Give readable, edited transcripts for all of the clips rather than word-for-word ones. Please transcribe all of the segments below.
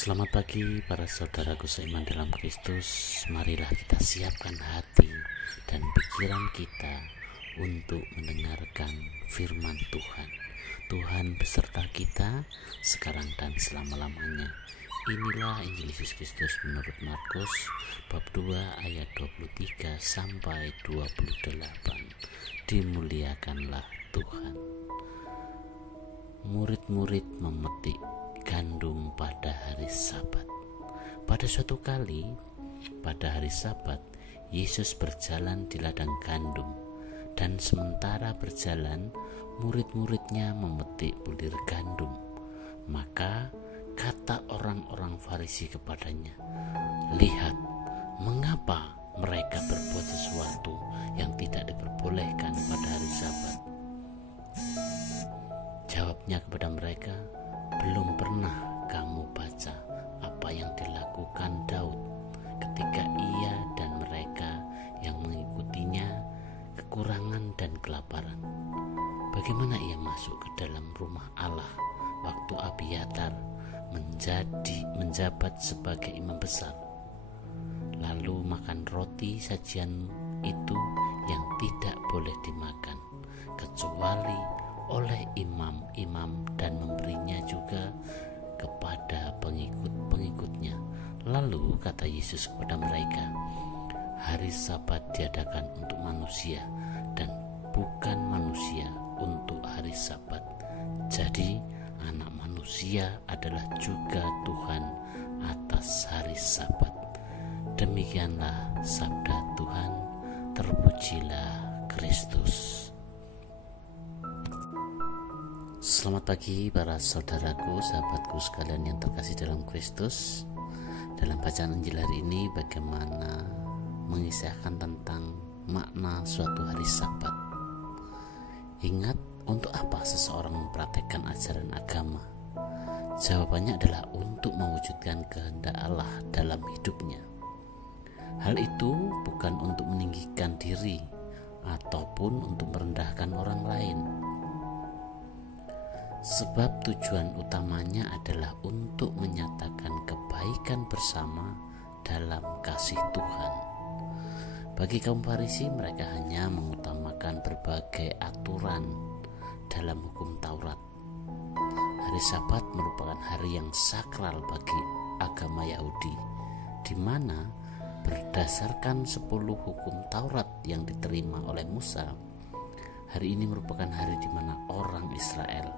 Selamat pagi para saudaraku seiman dalam Kristus. Marilah kita siapkan hati dan pikiran kita untuk mendengarkan firman Tuhan. Tuhan beserta kita sekarang dan selama-lamanya. Inilah Injil Yesus Kristus menurut Markus bab 2 ayat 23 sampai 28. Dimuliakanlah Tuhan. Murid-murid memetik gandum pada hari Sabat. Pada suatu kali, pada hari Sabat, Yesus berjalan di ladang gandum, dan sementara berjalan, murid-muridnya memetik bulir gandum. Maka kata orang-orang Farisi kepadanya, "Lihat, mengapa mereka berbuat sesuatu yang tidak diperbolehkan pada hari Sabat?" Jawabnya kepada mereka, "Belum pernah kamu baca apa yang dilakukan Daud ketika ia dan mereka yang mengikutinya kekurangan dan kelaparan? Bagaimana ia masuk ke dalam rumah Allah waktu Abiatar menjabat sebagai imam besar, lalu makan roti sajian itu yang tidak boleh dimakan kecuali oleh imam-imam dan memberinya juga kepada pengikut-pengikutnya." Lalu kata Yesus kepada mereka, "Hari Sabat diadakan untuk manusia dan bukan manusia untuk hari Sabat. Jadi Anak Manusia adalah juga Tuhan atas hari Sabat." Demikianlah sabda Tuhan. Terpujilah Kristus. Selamat pagi para saudaraku, sahabatku sekalian yang terkasih dalam Kristus. Dalam bacaan Injil hari ini bagaimana mengisahkan tentang makna suatu hari Sabat. Ingat, untuk apa seseorang mempraktekkan ajaran agama? Jawabannya adalah untuk mewujudkan kehendak Allah dalam hidupnya. Hal itu bukan untuk meninggikan diri ataupun untuk merendahkan orang lain, sebab tujuan utamanya adalah untuk menyatakan kebaikan bersama dalam kasih Tuhan. Bagi kaum Farisi, mereka hanya mengutamakan berbagai aturan dalam hukum Taurat. Hari Sabat merupakan hari yang sakral bagi agama Yahudi, di mana berdasarkan 10 hukum Taurat yang diterima oleh Musa, hari ini merupakan hari di mana orang Israel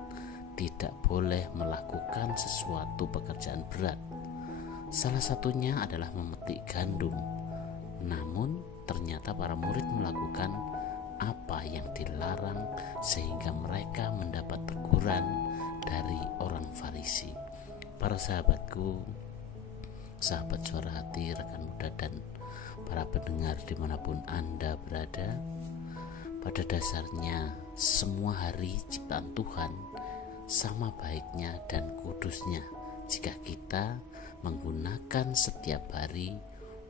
tidak boleh melakukan sesuatu pekerjaan berat. Salah satunya adalah memetik gandum. Namun ternyata para murid melakukan apa yang dilarang sehingga mereka mendapat teguran dari orang Farisi. Para sahabatku, sahabat suara hati, rekan muda dan para pendengar dimanapun Anda berada, pada dasarnya semua hari ciptaan Tuhan sama baiknya dan kudusnya jika kita menggunakan setiap hari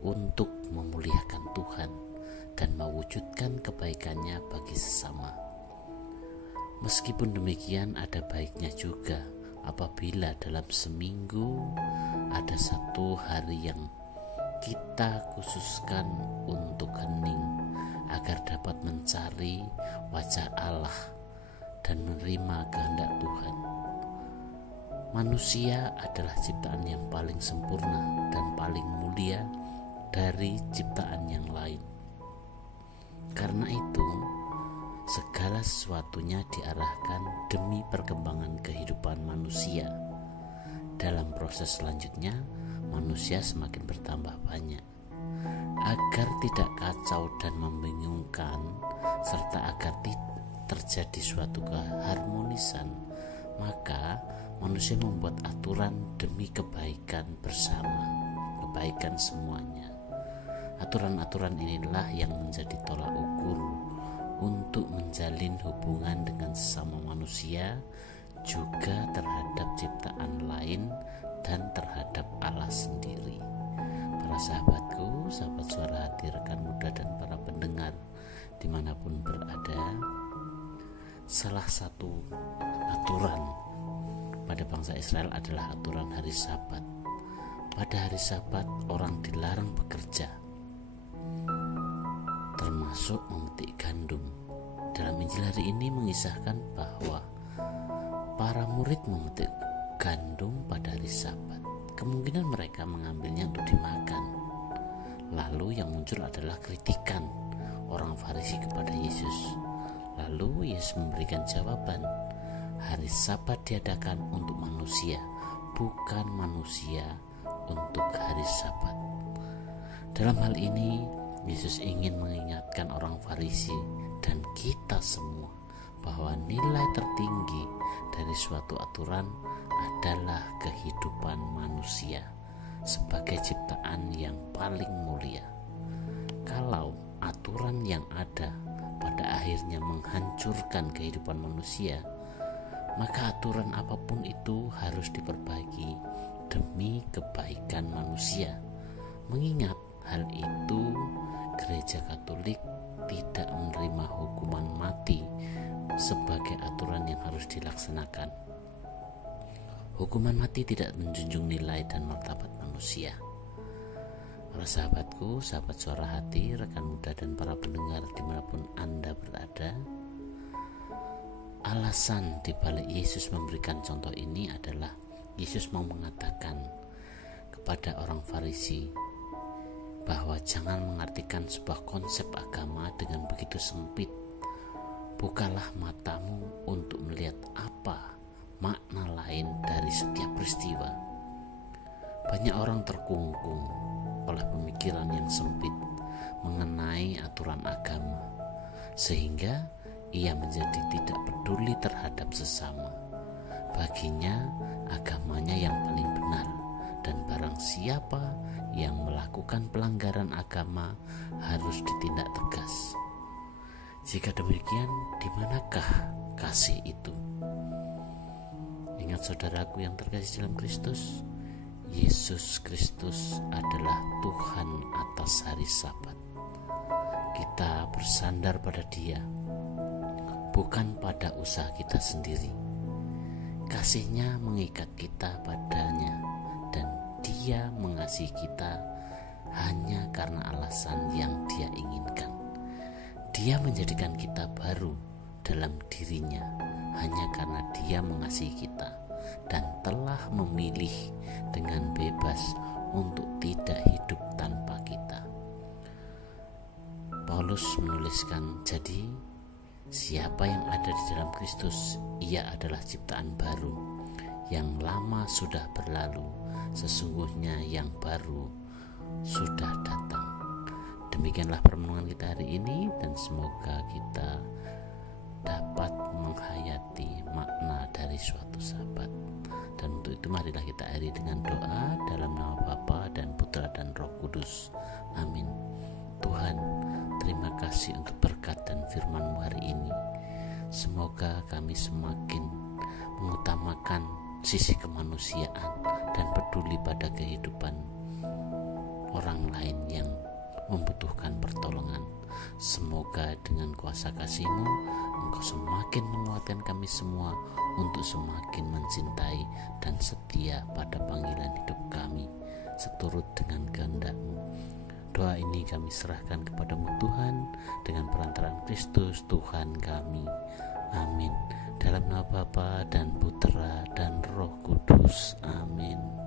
untuk memuliakan Tuhan dan mewujudkan kebaikannya bagi sesama. Meskipun demikian, ada baiknya juga apabila dalam seminggu ada satu hari yang kita khususkan untuk hening agar dapat mencari wajah Allah dan menerima kehendak Tuhan. Manusia adalah ciptaan yang paling sempurna dan paling mulia dari ciptaan yang lain. Karena itu, segala sesuatunya diarahkan demi perkembangan kehidupan manusia. Dalam proses selanjutnya, manusia semakin bertambah banyak. Agar tidak kacau dan membingungkan, serta agar terjadi suatu keharmonisan, maka manusia membuat aturan demi kebaikan bersama, kebaikan semuanya. Aturan-aturan inilah yang menjadi tolak ukur untuk menjalin hubungan dengan sesama manusia, juga terhadap ciptaan lain dan terhadap Allah sendiri. Para sahabatku, sahabat suara hati, rekan muda dan para pendengar dimanapun berada, salah satu aturan pada bangsa Israel adalah aturan hari Sabat. pada hari Sabat orang dilarang bekerja, termasuk memetik gandum. Dalam Injil hari ini mengisahkan bahwa para murid memetik gandum pada hari Sabat. Kemungkinan mereka mengambilnya untuk dimakan. Lalu yang muncul adalah kritikan orang Farisi kepada Yesus. Lalu Yesus memberikan jawaban, hari Sabat diadakan untuk manusia, bukan manusia untuk hari Sabat. Dalam hal ini Yesus ingin mengingatkan orang Farisi dan kita semua bahwa nilai tertinggi dari suatu aturan adalah kehidupan manusia sebagai ciptaan yang paling mulia. Kalau aturan yang ada pada akhirnya menghancurkan kehidupan manusia, maka aturan apapun itu harus diperbaiki demi kebaikan manusia. Mengingat hal itu, Gereja Katolik tidak menerima hukuman mati sebagai aturan yang harus dilaksanakan. Hukuman mati tidak menjunjung nilai dan martabat manusia. Para sahabatku, sahabat Suara Hati, rekan muda dan para pendengar dimanapun Anda berada, alasan dibalik Yesus memberikan contoh ini adalah Yesus mau mengatakan kepada orang Farisi bahwa jangan mengartikan sebuah konsep agama dengan begitu sempit. Bukalah matamu untuk melihat apa makna lain dari setiap peristiwa. Banyak orang terkungkung oleh pemikiran yang sempit mengenai aturan agama, sehingga ia menjadi tidak peduli terhadap sesama. Baginya agamanya yang paling benar, dan barang siapa yang melakukan pelanggaran agama harus ditindak tegas. Jika demikian, di manakah kasih itu? Ingat saudaraku yang terkasih dalam Kristus, Yesus Kristus adalah Tuhan atas hari Sabat. Kita bersandar pada Dia, bukan pada usaha kita sendiri. Kasih-Nya mengikat kita padanya, dan Dia mengasihi kita hanya karena alasan yang Dia inginkan. Dia menjadikan kita baru dalam dirinya hanya karena Dia mengasihi kita dan telah memilih dengan bebas untuk tidak hidup tanpa kita. Paulus menuliskan, jadi siapa yang ada di dalam Kristus, ia adalah ciptaan baru. Yang lama sudah berlalu, sesungguhnya yang baru sudah datang. Demikianlah permenungan kita hari ini, dan semoga kita dapat menghayati makna dari suatu Sabat. Dan untuk itu marilah kita akhiri dengan doa dalam nama Bapa dan Putra dan Roh Kudus. Amin. Tuhan, terima kasih untuk berkat dan firman-Mu hari ini. Semoga kami semakin mengutamakan sisi kemanusiaan dan peduli pada kehidupan orang lain yang membutuhkan pertolongan. Semoga dengan kuasa kasih-Mu Engkau semakin menguatkan kami semua untuk semakin mencintai dan setia pada panggilan hidup kami seturut dengan kehendak-Mu. Doa ini kami serahkan kepada-Mu Tuhan, dengan perantaraan Kristus Tuhan kami. Amin. Dalam nama Bapa dan Putra dan Roh Kudus. Amin.